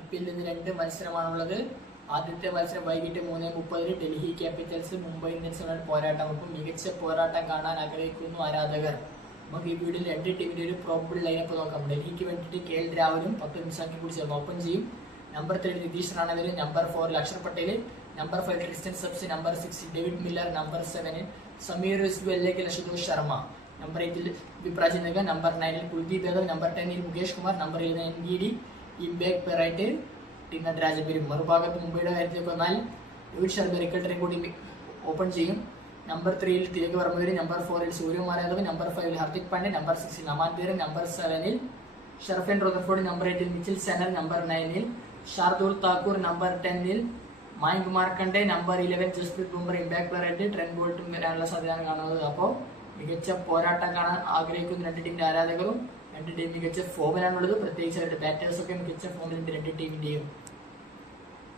IPL ഇന്ന് 2 മത്സരമാണുള്ളത്. ആദ്യത്തെ മത്സരം വൈകിട്ട് 3:30 ഡൽഹി ക്യാപിറ്റൽസ് മുംബൈ ഇന്ത്യൻസുമായിട്ട് പോരാട്ടം. അപ്പം മികച്ച പോരാട്ടം കാണാൻ ആഗ്രഹിക്കുന്നു ആരാധകർ. നമുക്ക് ഈ വീഡിയോയിൽ 2 ടീമിന്റെ ഒരു പ്രോബിൾ ലൈനപ്പ് നോക്കാം. ഡൽഹിക്ക് വേണ്ടിയിട്ട് KL രാഹുലും 10 നിമിഷാക്കി കൂടി ചേർന്ന് ഓപ്പൺ ചെയ്യും. നമ്പർ 3 നിതീഷ് റാണ വരും. Number 4 Axar Patel. Number 5 Tristan Stubbs. Number 6 David Miller. Number 7 Sameer റിസ്വെല്ലേക്ക് അശുതോഷ് ശർമ്മ. നമ്പർ 8 വിപ്രാജ് നഗ. Number 9 Kuldeep Yadav. Number 10 Mukesh Kumar. Number 11 NGD impact പെറൈറ്റ്. ടീം നടരാജൻ വരും. മറുഭാഗത്ത് മുംബൈയുടെ കാര്യത്തിലേക്ക് വന്നാൽ രോഹിത് ശർമ്മ റിക്കൽട്ടറെ കൂടി ഓപ്പൺ ചെയ്യും. നമ്പർ 3 തിലക് വർമ്മ വരും. Number 4 Suryakumar Yadav. Number 5 Hardik Pandya. Number 6 Naman Dhir. Number 7 Sherfane Rutherford. Number 8 Mitchell Santner. Number 9 Shardul Thakur. Number 10 Mayank Markande. Number 11 Jasprit Bumrah. Impact പ്ലെയറായിട്ട് ട്രെന്റ് ബോൾട്ടും വരാനുള്ള സാധ്യതയാണ് കാണുന്നത്. അപ്പോൾ മികച്ച പോരാട്ടം കാണാൻ ആഗ്രഹിക്കുന്ന 2 ടീമിന്റെ ആരാധകരും 2 ടീം മികച്ച ഫോമിലാണുള്ളത്. പ്രത്യേകിച്ച് അവരുടെ ബാറ്റേഴ്സൊക്കെ മികച്ച ഫോമിലുണ്ട് 2 ടീമിന്റെയും.